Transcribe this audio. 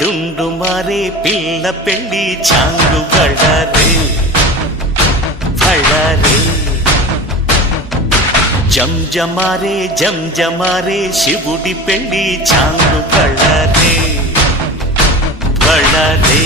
డుండు మారే పిల్ల పెళ్ళి చాంగు బళ్ళారే బళ్ళారే జంజమారే శివుడి పెళ్ళి చాంగు బళ్ళారే బళ్ళారే